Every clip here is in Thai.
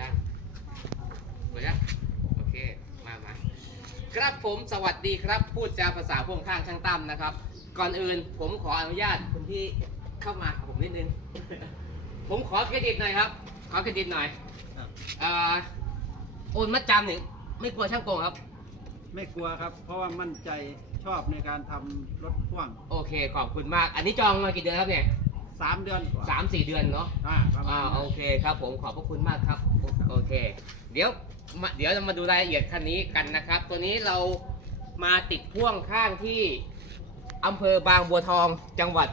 ยังเปิดยัง โอเค มามาครับผมสวัสดีครับ พูดจาภาษาพ่วงข้างช่างตั้มนะครับ ก่อนอื่นผมขออนุญาตคุณพี่เข้ามากับผมนิดนึง ผมขอเครดิตหน่อยครับ ขอเครดิตหน่อยเอ่อโอนมัดจำหนึ่งไม่กลัวช่างโกงครับ ไม่กลัวครับ เพราะว่ามั่นใจชอบในการทำรถพ่วงโอเค ขอบคุณมาก อันนี้จองมากี่เดือนครับเนี่ย สามเดือนกว่าสามสี่เดือนเนาะ อ่าประมาอ่าณนั้นโอเคครับผมขอบพระคุณมากครับโอโอเค เดี๋ยวมาเดี๋ยวเรามาดูรายละเอียดคันนี้กันนะครับ ตัวนี้เรามาติดพ่วงข้างที่อำเภอบางบัวทองจังหวัด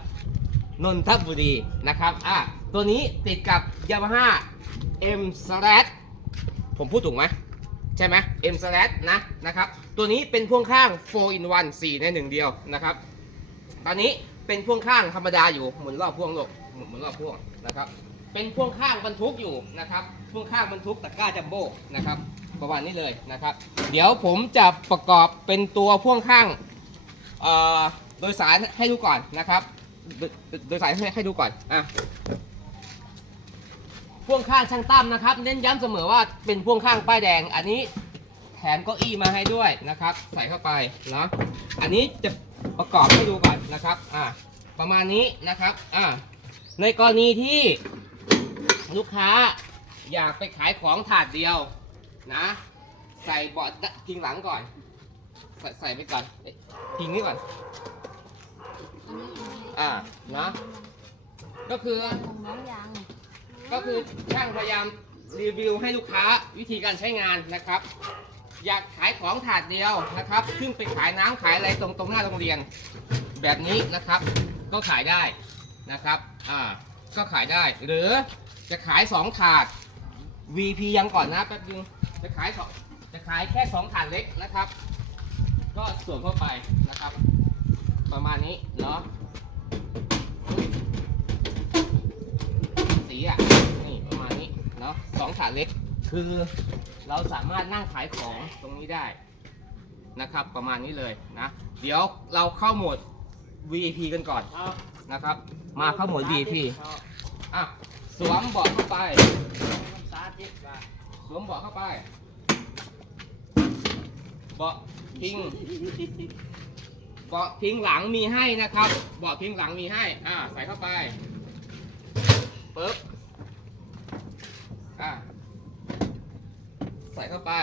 นนทบุรีนะครับอะตัวนี้ติดกับ Yamaha M Slash ผมพูดถูกไหมใช่ไหม M Slash นะนะครับ ตัวนี้เป็นพ่วงข้าง 4 in 1 4 ในหนึ่งเดียวนะครับ ตอนนี้ เป็นพ่วงข้างธรรมดาอยู่หมุนรอบพ่วงโลกหมุนหมุนรอบพ่วงนะครับ เป็นพ่วงข้างบรรทุกอยู่นะครับพ่วงข้างบรรทุกตะกร้าจัมโบ้นะครับประมาณนี้เลยนะครับ เดี๋ยวผมจะประกอบเป็นตัวพ่วงข้างเอ่อโดยสารให้ดูก่อนนะครับ โดยสารให้ให้ดูก่อนอะพ่วงข้างช่างตั้มนะครับ เน้นย้ำเสมอว่าเป็นพ่วงข้างป้ายแดง อันนี้แถมเก้าอี้มาให้ด้วยนะครับ ใส่เข้าไปเนาะอันนี้จะ ประกอบให้ดูก่อนนะครับอะประมาณนี้นะครับอะในกรณีที่ลูกค้าอยากไปขายของถาดเดียวนะ ใส่เบาะพิงหลังก่อน ใส่ใส่ไปก่อนเอ๊ะพิงนี้ก่อนอ่านะก็คือก็คือช่างพยายามรีวิวให้ลูกค้าวิธีการใช้งานนะครับ อยากขายของถาดเดียวนะครับ ซึ่งไปขายน้ำขายอะไรตรงตรงหน้าโรงเรียน แบบนี้นะครับ ก็ขายได้นะครับอ่าก็ขายได้ หรือจะขาย 2 ถาด VP ยังก่อนนะแป๊บนึงจะขายสองจะขายแค่ 2 ถาดเล็กนะครับ ก็ส่วมเข้าไปนะครับ ประมาณนี้เนาะสีอะนี่ประมาณนี้เนาะสองถาดเล็ก คือเราสามารถนั่งขายของตรงนี้ได้นะครับ ประมาณนี้เลยนะ เดี๋ยวเราเข้าโหมด VIP กันก่อนนะครับ มาเข้าโหมด VIP อะสวมเบาะเข้าไปสาธิตว่าสวมเบาะเข้าไป เบาะพิง เบาะพิงหลังมีให้นะครับ เบาะพิงหลังมีให้ อ่าใส่เข้าไปปึ๊บ อ่า ใส่เข้าไป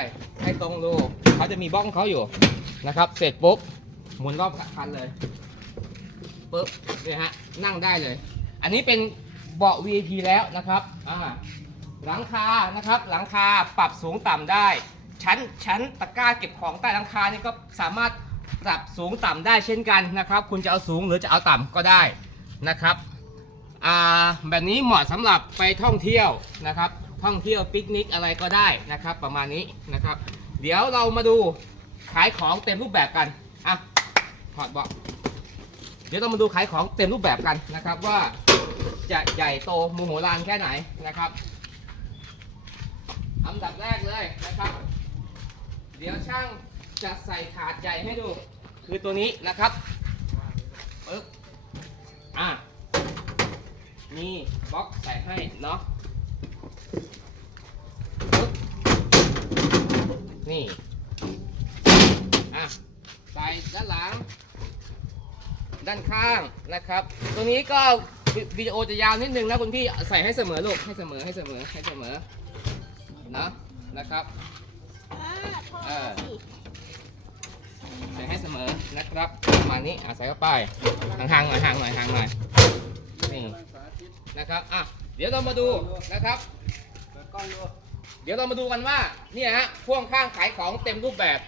ให้ตรงรูเขาจะมีบ้องเขาอยู่นะครับ เสร็จปุ๊บหมุนรอบคันเลยปึ๊บเนี่ยฮะนั่งได้เลย อันนี้เป็นเบาะ VIP แล้วนะครับอ่าหลังคานะครับหลังคาปรับสูงต่ำได้ ชั้นชั้นตะกร้าเก็บของใต้หลังคานี่ก็สามารถปรับสูงต่ำได้เช่นกันนะครับ คุณจะเอาสูงหรือจะเอาต่ำก็ได้นะครับอ่าแบบนี้เหมาะสำหรับไปท่องเที่ยวนะครับ ท่องเที่ยวปิกนิกอะไรก็ได้นะครับ ประมาณนี้นะครับ เดี๋ยวเรามาดูขายของเต็มรูปแบบกันอะถอดเบาะเดี๋ยวเรามาดูขายของเต็มรูปแบบกันนะครับว่าจะใหญ่โตมโหฬารแค่ไหนนะครับอันดับแรกเลยนะครับ เดี๋ยวช่างจะใส่ถาดใหญ่ให้ดู คือตัวนี้นะครับปึ๊บอะมีบล็อกใส่ให้เนาะ นี่ อะ ใส่ด้านหลัง ด้านข้างนะครับตัวนี้ก็วิวิดีโอจะยาวนิดนึงนะคุณพี่ใส่ให้เสมอลูก ให้เสมอให้เสมอให้เสมอนะนะครับเออใส่ให้เสมอนะครับประมาณนี้อะใส่เข้าไปห่างๆหน่อยห่างหน่อยห่างหน่อยนี่สาธิตนะครับอะเดี๋ยวเรามาดูนะครับเปิด กล้องดู เดี๋ยวเรามาดูกันว่าเนี่ยฮะพ่วงข้างขายของเต็มรูปแบบ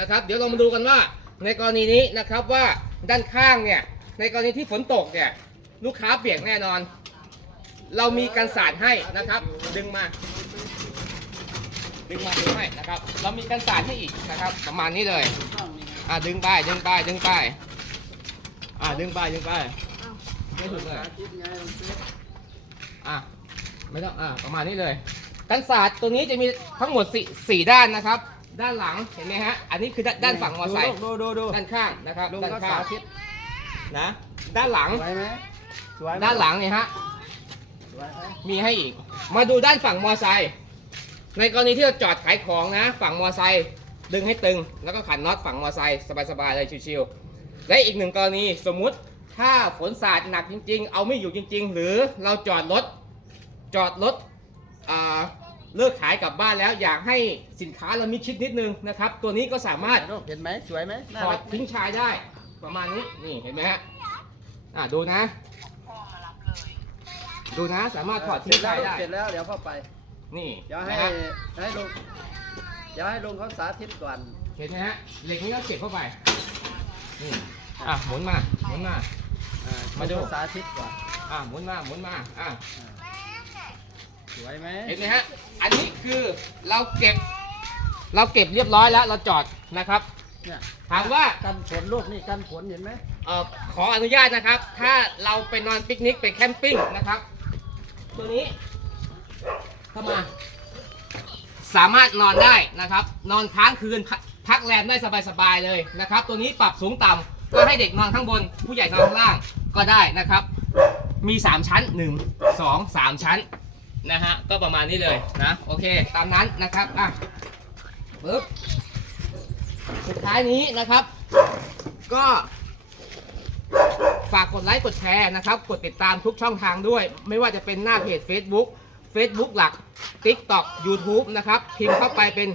นะครับ เดี๋ยวเรามาดูกันว่า ในกรณีนี้นะครับว่าด้านข้างเนี่ยในกรณีที่ฝนตกเนี่ยลูกค้าเปียกแน่นอน เรามีกันสาดให้นะครับ ดึงมา ดึงมาดึงให้นะครับ เรามีกันสาดให้อีกนะครับ ประมาณนี้เลยกล้องนี่ไงอะดึงไปดึงไปดึงไปอะดึงไปดึงไปไม่ถึงเลยอะไม่ต้องอะประมาณนี้เลย กันศาสตร์ตัวนี้จะมีทั้งหมดสี่สี่ด้านนะครับ ด้านหลังเห็นไหมฮะ อันนี้คือด้านด้านฝั่งมอเตอร์ไซค์ดูดูดูด้านข้างนะครับลุงด้านก็ข้าสางธิตนะ ด้านหลัง สวยไหมสวยไมด้านหลังเนี่ยฮะ สวยไหมมีให้อีก มาดูด้านฝั่งมอเตอร์ไซค์ในกรณีที่เราจอดขายของนะ ฝั่งมอไซค์ดึงให้ตึง แล้วก็ขันน็อตฝั่งมอไซค์สบายๆเลยชิวๆและอีกหนึ่งกรณีสมมุติถ้าฝนสาดหนักจริง ๆ เอาไม่อยู่จริง ๆ หรือเราจอดรถจอดรถอ่า เลิกขายกลับบ้านแล้วอยากให้สินค้าเรามิดชิดนิดนึงนะครับ ตัวนี้ก็สามารถเห็นไหมสวยไหมน่าถอรัดกไหมทิ้งชายได้ประมาณนี้นี่เห็นไหมฮะอ่าดูนะ ดูนะสามารถถอดเสร็ทิ้จงแล้ชาวยได้เสร็จแล้วเดี๋ยวเข้าไป นี่เดี๋ยวให้นะฮะให้ลุงเดี๋ยวให้ลุงเขาสาธิตก่อนเห็นไหมฮะเหล็กนี้ก็เก็บเข้าไปนี่อะหมุนมาหมุนมา อ่มาดูลุงเขสาธิตก่อนอะหมุนมาหมุนมาอะ สวยไหมเห็นไหมฮะ อันนี้คือเราเก็บ เราเก็บเรียบร้อยแล้วเราจอดนะครับ เนี่ยถามว่า กันฝนลูกนี่กันฝนเห็นไหมเอ่อขออนุญาตนะครับ ถ้าเราไปนอนปิกนิกไปแคมปิ้งนะครับ ตัวนี้เข้ามา สามารถนอนได้นะครับ นอนค้างคืนพักพักแรมได้สบายๆเลยนะครับ ตัวนี้ปรับสูงต่ำก็ให้เด็กนอนข้างบน ผู้ใหญ่นอนข้างล่างก็ได้นะครับ มี 3 ชั้น 1 2 3 ชั้น นะฮะก็ประมาณนี้เลยนะโอเค ตามนั้นนะครับอะปึ๊บสุดท้ายนี้นะครับ ก็ฝากกดไลค์กดแชร์นะครับ กดติดตามทุกช่องทางด้วย ไม่ว่าจะเป็นหน้าเพจ Facebook Facebook หลัก TikTok YouTube นะครับ พิมพ์เข้าไปเป็น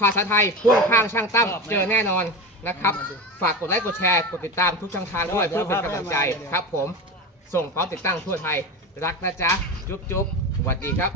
ภาษาไทยพ่วงข้างช่างตั้มเจอแน่นอนนะครับ ฝากกดไลค์กดแชร์ กดติดตามทุกช่องทางด้วยเพื่อเป็นกำลังใจครับผมส่งพร้อมติดตั้งทั่วไทย รักนะจ๊ะ จุ๊บจุ๊บส วัสดีครับ